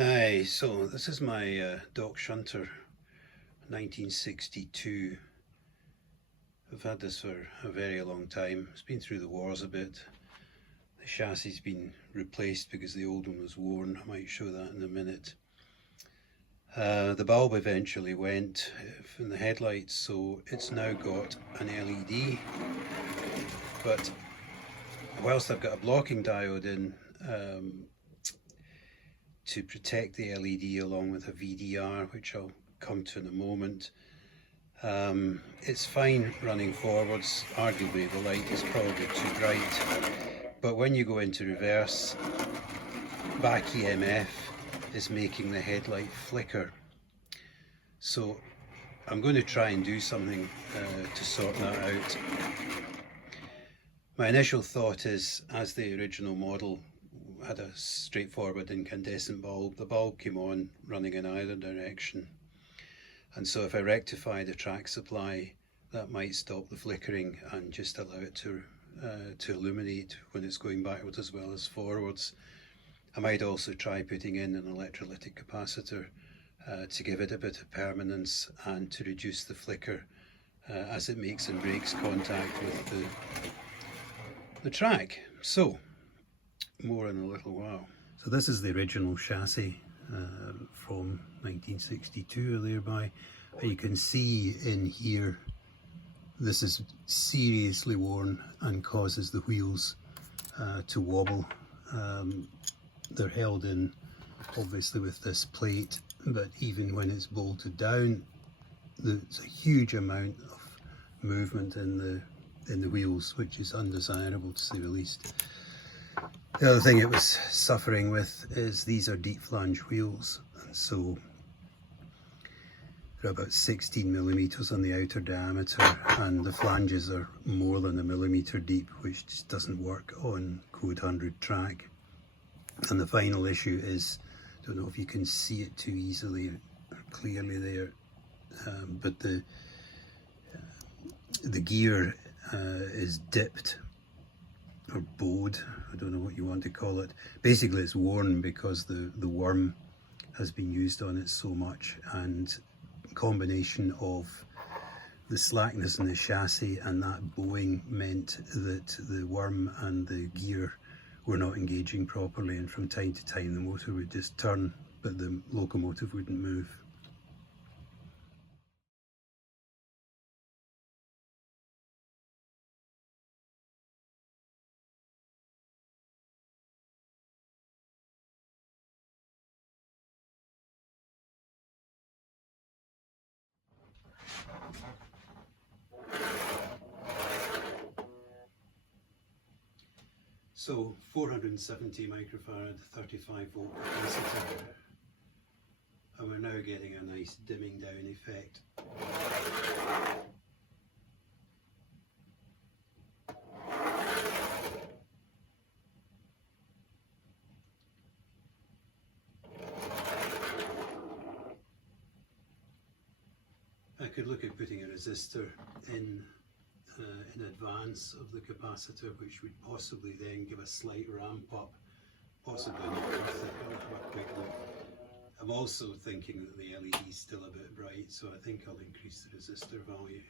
Hi, so this is my Dock Shunter 1962. I've had this for a very long time. It's been through the wars a bit. The chassis has been replaced because the old one was worn. I might show that in a minute. The bulb eventually went from the headlights, so it's now got an LED. But whilst I've got a blocking diode in, to protect the LED along with a VDR, which I'll come to in a moment. It's fine running forwards. Arguably the light is probably too bright, but when you go into reverse, back EMF is making the headlight flicker. So I'm going to try and do something to sort that out. My initial thought is, as the original model had a straightforward incandescent bulb, the bulb came on running in either direction, and so if I rectify the track supply, that might stop the flickering and just allow it to illuminate when it's going backwards as well as forwards. I might also try putting in an electrolytic capacitor to give it a bit of permanence and to reduce the flicker as it makes and breaks contact with the track. So more in a little while. So this is the original chassis from 1962 or thereby. You can see in here this is seriously worn and causes the wheels to wobble. They're held in obviously with this plate, but even when it's bolted down, there's a huge amount of movement in the wheels, which is undesirable to say the least. The other thing it was suffering with is these are deep flange wheels, and so they're about 16 millimeters on the outer diameter, and the flanges are more than a millimeter deep, which just doesn't work on code 100 track. And the final issue is, I don't know if you can see it too easily or clearly there, but the gear is dipped or bowed, I don't know what you want to call it. Basically it's worn because the worm has been used on it so much, and combination of the slackness in the chassis and that bowing meant that the worm and the gear were not engaging properly, and from time to time the motor would just turn but the locomotive wouldn't move. So 470 microfarad 35 volt capacitor, and we're now getting a nice dimming down effect. I could look at putting a resistor in advance of the capacitor, which would possibly then give a slight ramp up, possibly not worth it. I'll have a quick look. I'm also thinking that the LED is still a bit bright, so I think I'll increase the resistor value.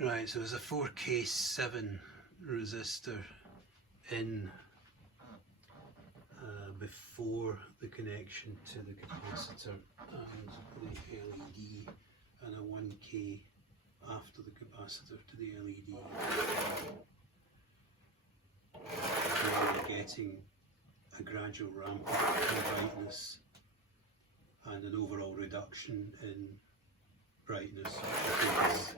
Right, so there's a 4K7 resistor in before the connection to the capacitor and the LED, and a 1K after the capacitor to the LED. Now we're getting a gradual ramp up in brightness and an overall reduction in brightness, which I think is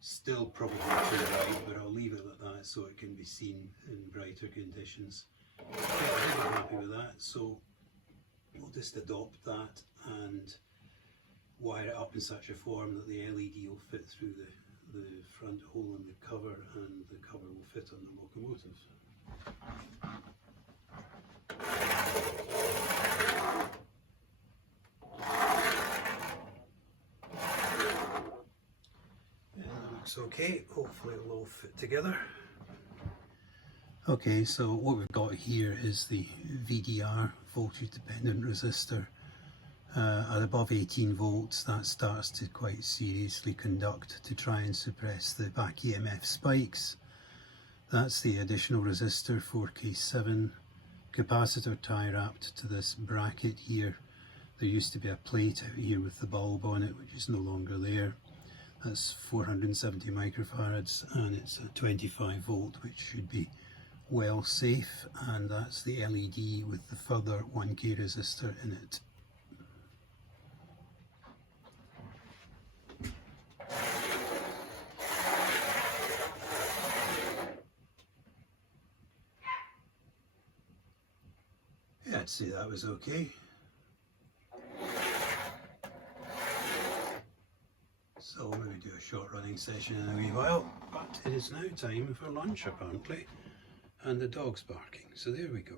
still probably too bright, but I'll leave it at that so it can be seen in brighter conditions. Yeah, I think I'm happy with that, so we'll just adopt that and wire it up in such a form that the LED will fit through the front hole in the cover, and the cover will fit on the locomotive. Yeah, that looks okay. Hopefully it'll all fit together. Okay, so what we've got here is the VDR, voltage dependent resistor. At above 18 volts, that starts to quite seriously conduct to try and suppress the back EMF spikes. That's the additional resistor 4K7 capacitor tie wrapped to this bracket here. There used to be a plate out here with the bulb on it, which is no longer there. That's 470 microfarads and it's a 25 volt, which should be well safe, and that's the LED with the further 1K resistor in it. Yeah, I'd say that was okay. So we're going to do a short running session in a wee while, but it is now time for lunch apparently, and the dog's barking, so there we go.